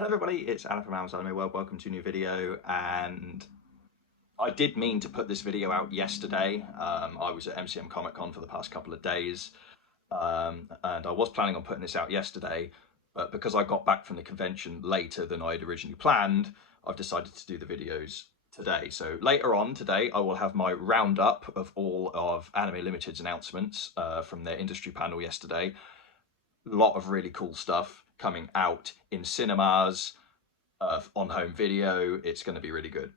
Hello everybody, it's Alan from Amazon Anime World. Welcome to a new video, and I did mean to put this video out yesterday. I was at MCM Comic Con for the past couple of days, and I was planning on putting this out yesterday, but because I got back from the convention later than I had originally planned, I've decided to do the videos today. So later on today, I will have my roundup of all of Anime Limited's announcements from their industry panel yesterday. A lot of really cool stuff coming out in cinemas, on home video. It's going to be really good.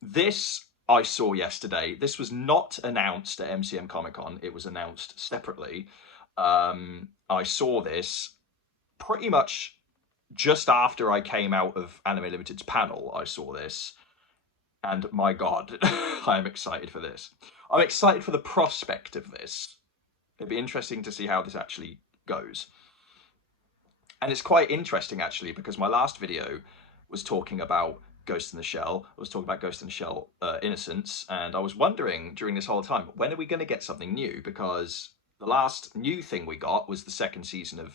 This I saw yesterday. This was not announced at MCM Comic Con. It was announced separately. I saw this pretty much just after I came out of Anime Limited's panel. I saw this, and my God, I am excited for this. I'm excited for the prospect of this. It'd be interesting to see how this actually goes. And it's quite interesting actually, because my last video was talking about Ghost in the Shell. I was talking about Ghost in the Shell Innocence, and I was wondering during this whole time, when are we going to get something new? Because the last new thing we got was the second season of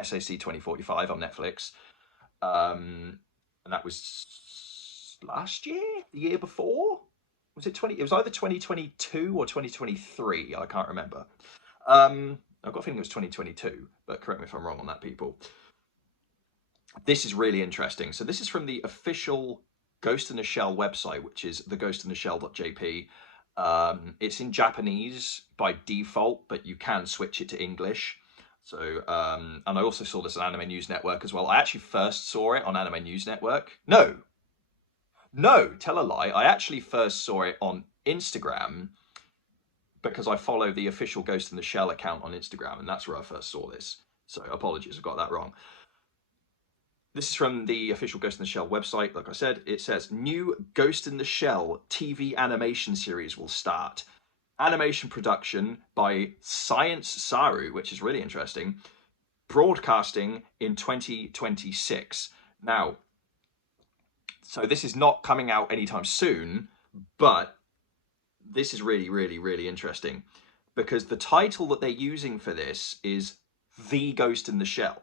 SAC 2045 on Netflix. And that was last year? The year before? Was it 20? It was either 2022 or 2023. I can't remember. I've got a feeling it was 2022, but correct me if I'm wrong on that, people. This is really interesting. So this is from the official Ghost in the Shell website, which is theghostintheshell.jp. It's in Japanese by default, but you can switch it to English. So, and I also saw this on Anime News Network as well. I actually first saw it on Anime News Network. No, tell a lie. I actually first saw it on Instagram, because I follow the official Ghost in the Shell account on Instagram, and that's where I first saw this. So apologies, I got that wrong. This is from the official Ghost in the Shell website. Like I said, it says, new Ghost in the Shell TV animation series will start. Animation production by Science Saru, which is really interesting. Broadcasting in 2026. Now, so this is not coming out anytime soon, but this is really, really, really interesting, because the title that they're using for this is The Ghost in the Shell.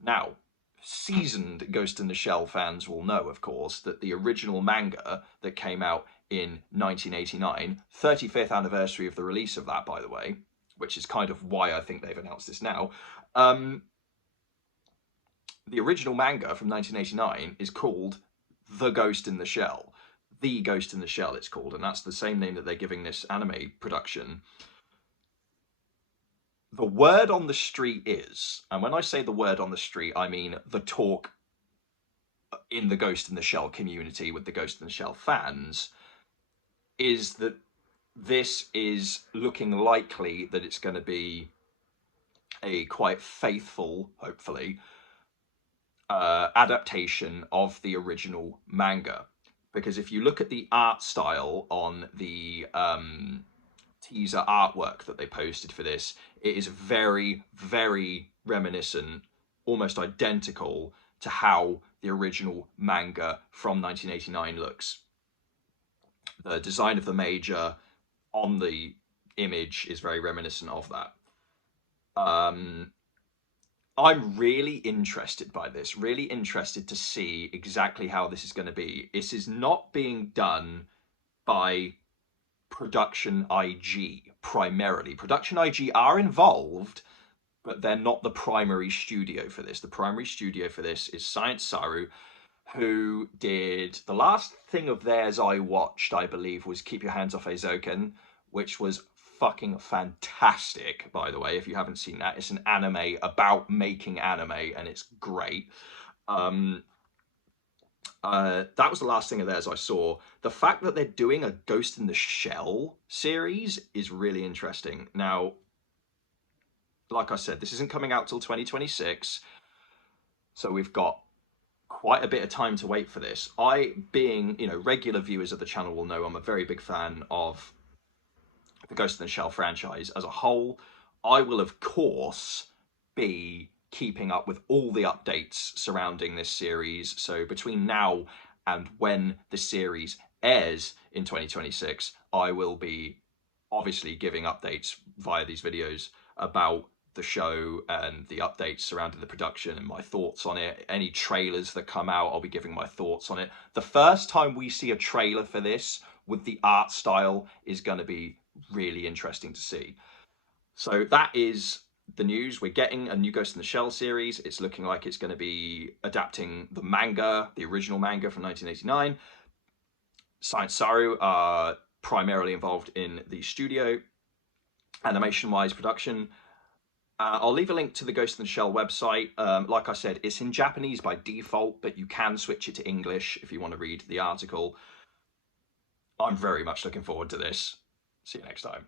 Now, seasoned Ghost in the Shell fans will know, of course, that the original manga that came out in 1989, 35th anniversary of the release of that, by the way, which is kind of why I think they've announced this now. The original manga from 1989 is called The Ghost in the Shell. The Ghost in the Shell, it's called, and that's the same name that they're giving this anime production. The word on the street is, and when I say the word on the street, I mean the talk in the Ghost in the Shell community with the Ghost in the Shell fans, is that this is looking likely that it's going to be a quite faithful, hopefully, adaptation of the original manga. Because if you look at the art style on the teaser artwork that they posted for this, it is very, very reminiscent, almost identical to how the original manga from 1989 looks. The design of the major on the image is very reminiscent of that. I'm really interested by this, really interested to see exactly how this is going to be. This is not being done by Production IG primarily. Production IG are involved, but they're not the primary studio for this. The primary studio for this is Science Saru, who did, the last thing of theirs I watched, I believe, was Keep Your Hands Off Eizouken, which was fucking fantastic, by the way. If you haven't seen that, it's an anime about making anime, and it's great. That was the last thing of theirs I saw. The fact that they're doing a Ghost in the Shell series is really interesting. Now, like I said, this isn't coming out till 2026, so we've got quite a bit of time to wait for this. I, being, regular viewers of the channel will know I'm a very big fan of the Ghost in the Shell franchise as a whole. I will, of course, be keeping up with all the updates surrounding this series. So between now and when the series airs in 2026, I will be obviously giving updates via these videos about the show and the updates surrounding the production and my thoughts on it. Any trailers that come out, I'll be giving my thoughts on it. The first time we see a trailer for this with the art style is going to be really interesting to see. So that is the news. We're getting a new Ghost in the Shell series. It's looking like it's going to be adapting the manga, the original manga from 1989. Science Saru are primarily involved in the studio, animation-wise production. I'll leave a link to the Ghost in the Shell website. Like I said, it's in Japanese by default, but you can switch it to English if you want to read the article. I'm very much looking forward to this. See you next time.